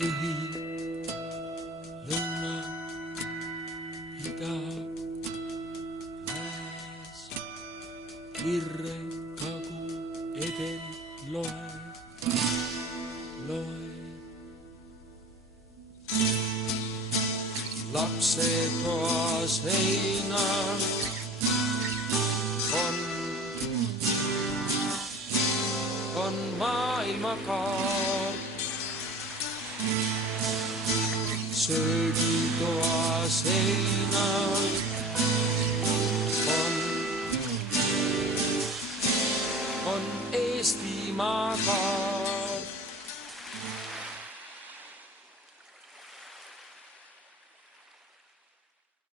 põhi, lõuna, ida, lääs, virre, kagu, edel, loe, loe. Lapsetoa seinal on maailmakaart. Söögitoa seinal on Eestimaa kaart.